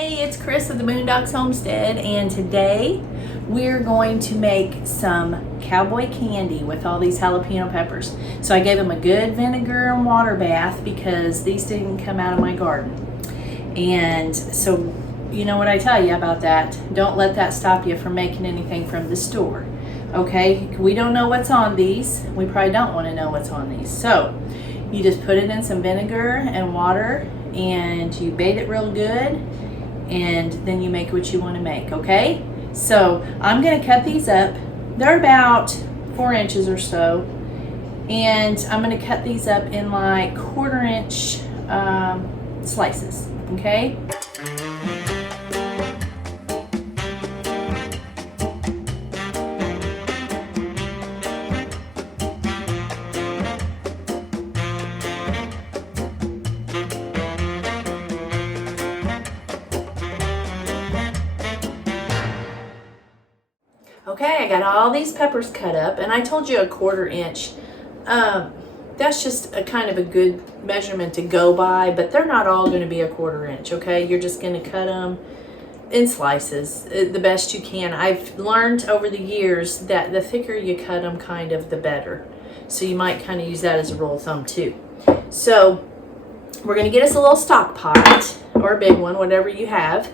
Hey, it's Chris of the Boondocks Homestead, and today we're going to make some cowboy candy with all these jalapeno peppers. So I gave them a good vinegar and water bath because these didn't come out of my garden. And so, you know what I tell you about that. Don't let that stop you from making anything from the store. Okay, we don't know what's on these. We probably don't want to know what's on these. So you just put it in some vinegar and water and you bait it real good, and then you make what you want to make. Okay, so I'm going to cut these up. They're about 4 inches or so, and I'm going to cut these up in like 1/4 inch slices. Okay. Okay, I got all these peppers cut up, and I told you a 1/4 inch. That's just a kind of a good measurement to go by, but they're not all going to be a 1/4 inch, okay? You're just going to cut them in slices the best you can. I've learned over the years that the thicker you cut them, kind of the better. So you might kind of use that as a rule of thumb too. So we're going to get us a little stock pot, or a big one, whatever you have.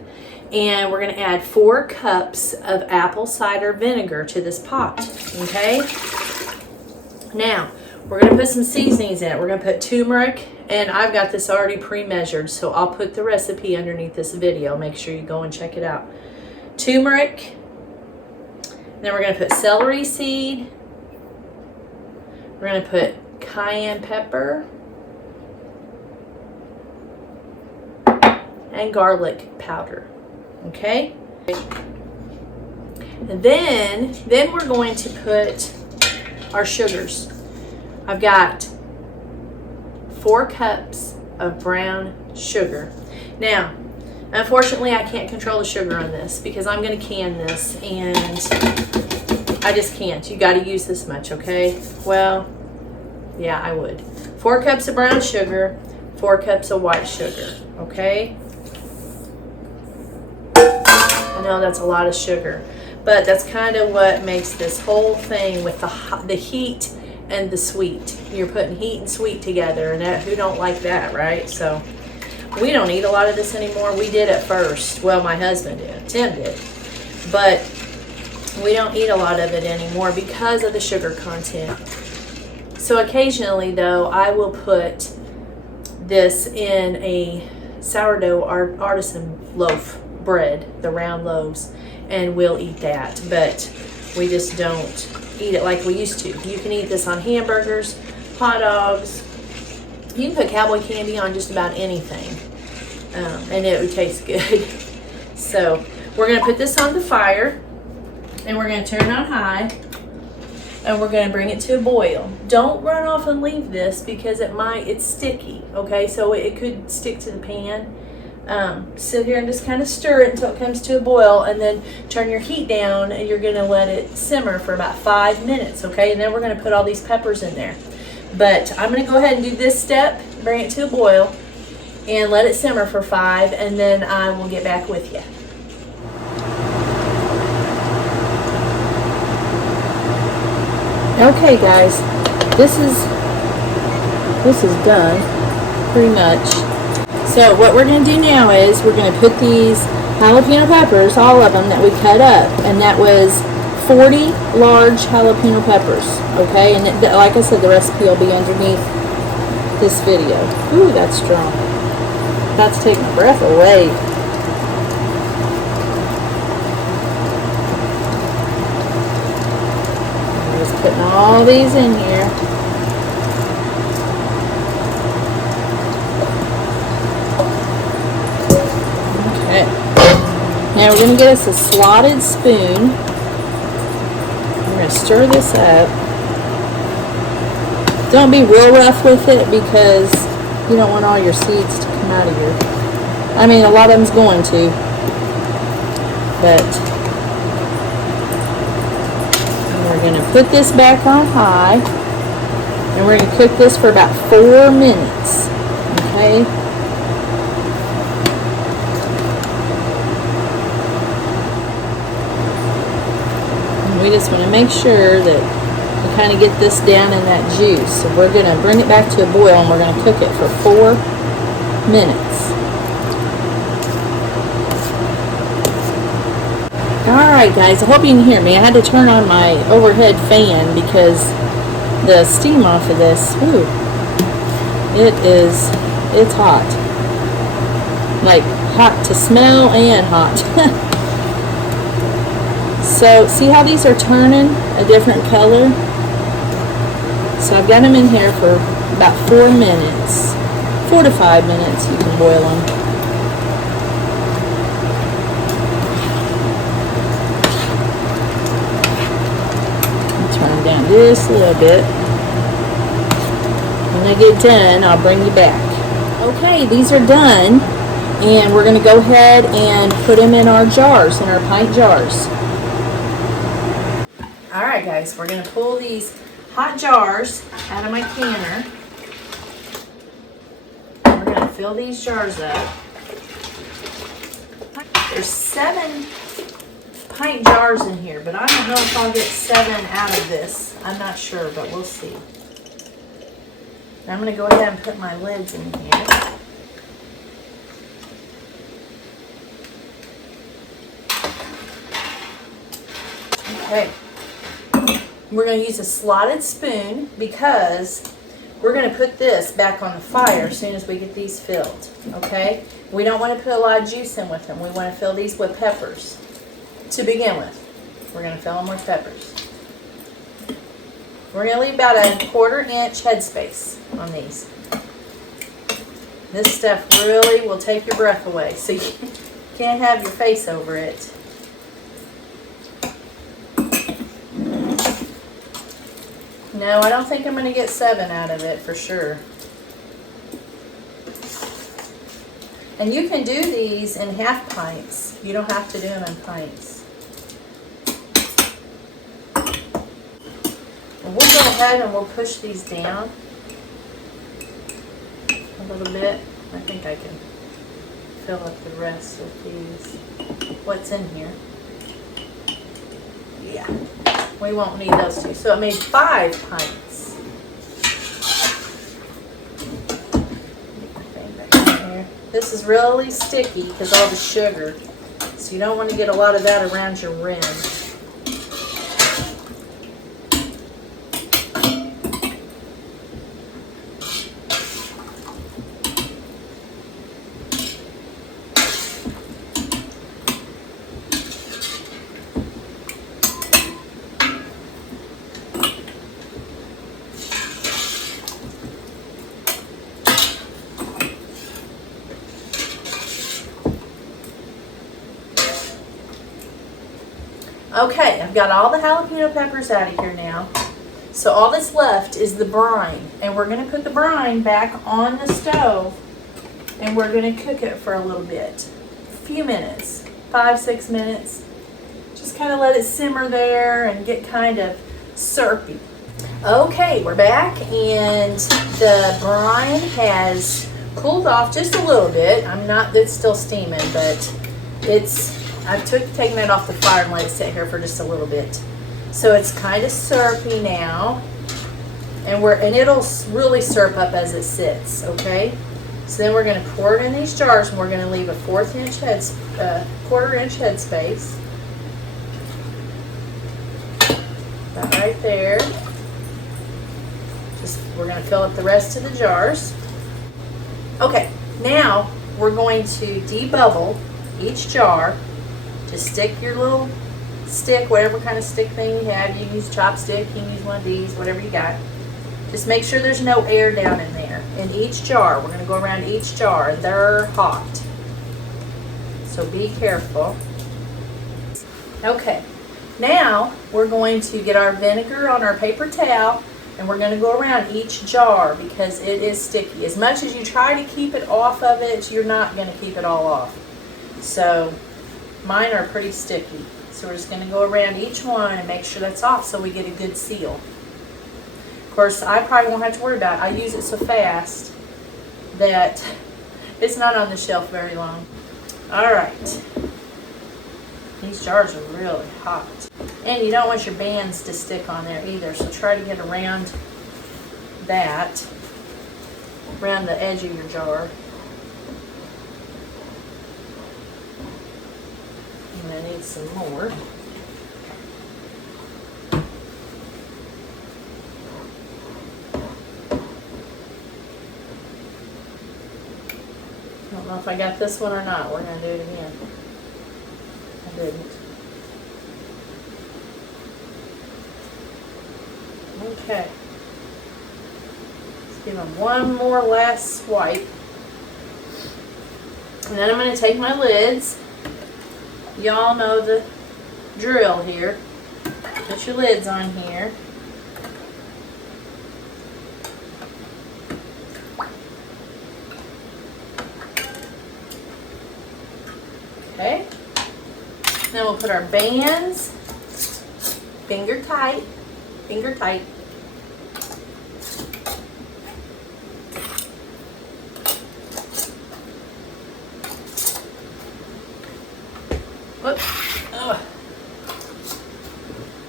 And we're going to add 4 cups of apple cider vinegar to this pot, okay? Now, we're going to put some seasonings in it. We're going to put turmeric, and I've got this already pre-measured, so I'll put the recipe underneath this video. Make sure you go and check it out. Turmeric, then we're going to put celery seed. We're going to put cayenne pepper and garlic powder. Okay, and then we're going to put our sugars. I've got 4 cups of brown sugar. Now, unfortunately, I can't control the sugar on this because I'm going to can this, and I just can't. You got to use this much, okay? Well, yeah, I would. 4 cups of brown sugar, 4 cups of white sugar, okay? I know that's a lot of sugar, but that's kind of what makes this whole thing with the heat and the sweet. You're putting heat and sweet together, and who don't like that, right? So we don't eat a lot of this anymore. We did at first. Well, my husband did. Tim did. But we don't eat a lot of it anymore because of the sugar content. So occasionally, though, I will put this in a sourdough artisan loaf bread, the round loaves, and we'll eat that, but we just don't eat it like we used to. You can eat this on hamburgers, hot dogs. You can put cowboy candy on just about anything, and it would taste good. So we're going to put this on the fire, and we're going to turn it on high, and we're going to bring it to a boil. Don't run off and leave this because it's sticky, okay? So it could stick to the pan. Sit here and just kind of stir it until it comes to a boil, and then turn your heat down, and you're going to let it simmer for about 5 minutes, okay? And then we're going to put all these peppers in there. But I'm going to go ahead and do this step, bring it to a boil, and let it simmer for 5, and then I will get back with you. Okay, guys, this is done pretty much. So what we're going to do now is we're going to put these jalapeno peppers, all of them that we cut up, and that was 40 large jalapeno peppers, okay? And like I said, the recipe will be underneath this video. Ooh, that's strong. That's taking my breath away. I'm just putting all these in here. Now we're going to get us a slotted spoon. We're going to stir this up. Don't be real rough with it because you don't want all your seeds to come out of your... I mean, a lot of them's going to. But we're going to put this back on high. And we're going to cook this for about 4 minutes. Okay? this one and make sure that we kind of get this down in that juice. So we're going to bring it back to a boil and we're going to cook it for 4 minutes. Alright guys, I hope you can hear me. I had to turn on my overhead fan because the steam off of this, whew, it's hot. Like hot to smell and hot. So see how these are turning a different color? So I've got them in here for about 4 minutes. 4 to 5 minutes you can boil them. Turn down just a little bit. When they get done, I'll bring you back. Okay, these are done. And we're going to go ahead and put them in our jars, in our pint jars. Alright guys, we're going to pull these hot jars out of my canner. We're going to fill these jars up. There's 7 pint jars in here, but I don't know if I'll get 7 out of this. I'm not sure, but we'll see. Now I'm going to go ahead and put my lids in here. Okay, we're going to use a slotted spoon because we're going to put this back on the fire as soon as we get these filled, okay? We don't want to put a lot of juice in with them. We want to fill these with peppers to begin with. We're going to fill them with peppers. We're going to leave about a 1/4 inch headspace on these. This stuff really will take your breath away, so you can't have your face over it. No, I don't think I'm going to get 7 out of it for sure. And you can do these in half pints. You don't have to do them in pints. And we'll go ahead and we'll push these down a little bit. I think I can fill up the rest of these. What's in here? Yeah. We won't need those 2. So it made 5 pints. This is really sticky because all the sugar. So you don't want to get a lot of that around your rim. Okay, I've got all the jalapeno peppers out of here now. So all that's left is the brine. And we're going to put the brine back on the stove. And we're going to cook it for a little bit. A few minutes. 5-6 minutes. Just kind of let it simmer there and get kind of syrupy. Okay, we're back. And the brine has cooled off just a little bit. It's still steaming, but I've taken it off the fire and let it sit here for just a little bit. So it's kind of syrupy now. And it'll really syrup up as it sits, okay? So then we're going to pour it in these jars and we're going to leave a 1/4 inch headspace. That right there. We're going to fill up the rest of the jars. Okay, now we're going to debubble each jar. Just stick your little stick, whatever kind of stick thing you have. You can use a chopstick, you can use one of these, whatever you got. Just make sure there's no air down in there. In each jar, we're going to go around each jar. They're hot. So be careful. Okay, now we're going to get our vinegar on our paper towel and we're going to go around each jar because it is sticky. As much as you try to keep it off of it, you're not going to keep it all off. So mine are pretty sticky. So we're just going to go around each one and make sure that's off so we get a good seal. Of course, I probably won't have to worry about it. I use it so fast that it's not on the shelf very long. Alright. These jars are really hot. And you don't want your bands to stick on there either, so try to get around that, around the edge of your jar. I'm going to need some more. I don't know if I got this one or not. We're going to do it again. I didn't. Okay. Let's give them one more last swipe. And then I'm going to take my lids. Y'all know the drill here. Put your lids on here. Okay. Then we'll put our bands, finger tight, finger tight. Whoops. Ugh.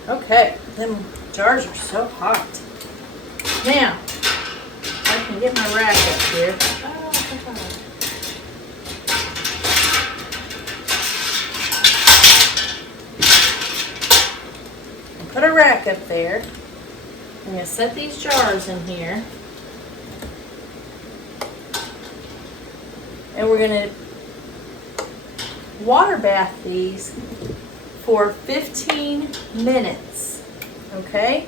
Okay, them jars are so hot. Now, I can get my rack up here. Put a rack up there. I'm going to set these jars in here. And we're going to water bath these for 15 minutes. Okay?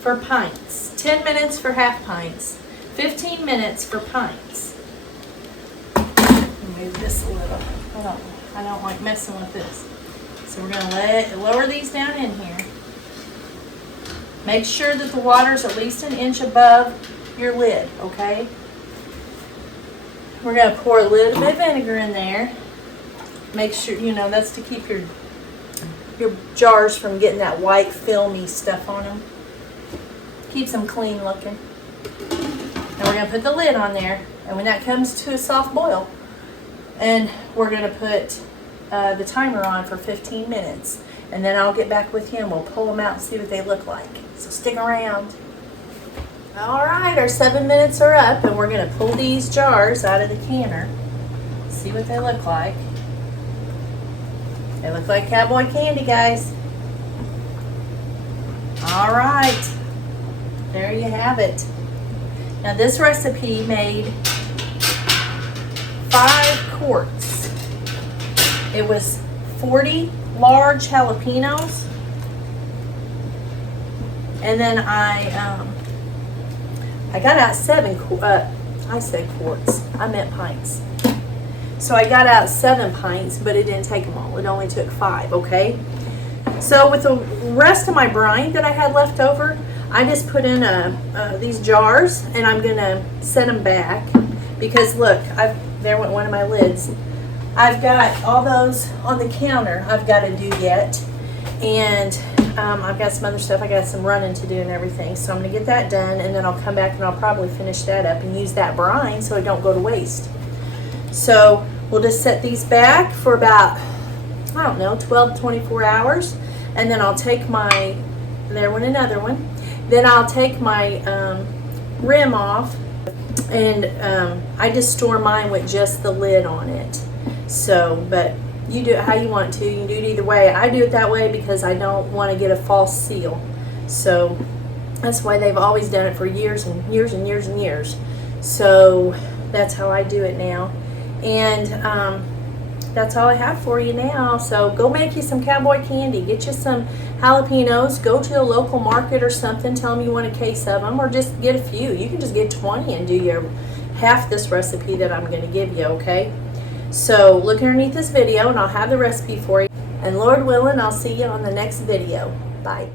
For pints. 10 minutes for half pints. 15 minutes for pints. Move this a little. I don't like messing with this. So we're going to lower these down in here. Make sure that the water is at least an inch above your lid, okay? We're going to pour a little bit of vinegar in there. Make sure, you know, that's to keep your jars from getting that white filmy stuff on them. Keeps them clean looking. Now we're going to put the lid on there, and when that comes to a soft boil, and we're going to put the timer on for 15 minutes. And then I'll get back with you and we'll pull them out and see what they look like. So stick around. Alright, our 7 minutes are up and we're going to pull these jars out of the canner. See what they look like. They look like Cowboy candy, guys. Alright, there you have it. Now this recipe made 5 quarts. It was 40 large jalapenos, and then I got out 7 I said quarts, I meant pints. So I got out 7 pints, but it didn't take them all. It only took 5, okay? So with the rest of my brine that I had left over, I just put in these jars, and I'm gonna set them back because look, there went one of my lids. I've got all those on the counter I've got to do yet, and I've got some other stuff. I got some running to do and everything, so I'm going to get that done, and then I'll come back and I'll probably finish that up and use that brine so it don't go to waste. So we'll just set these back for about, I don't know, 12 to 24 hours, and then I'll take my, there went another one, then I'll take my rim off, and I just store mine with just the lid on it. So, but you do it how you want to. You can do it either way. I do it that way because I don't want to get a false seal. So that's why they've always done it for years and years and years and years. So that's how I do it now. And that's all I have for you now. So go make you some Cowboy candy. Get you some jalapenos. Go to a local market or something. Tell them you want a case of them, or just get a few. You can just get 20 and do your half this recipe that I'm going to give you, okay? So look underneath this video and I'll have the recipe for you. And Lord willing, I'll see you on the next video. Bye.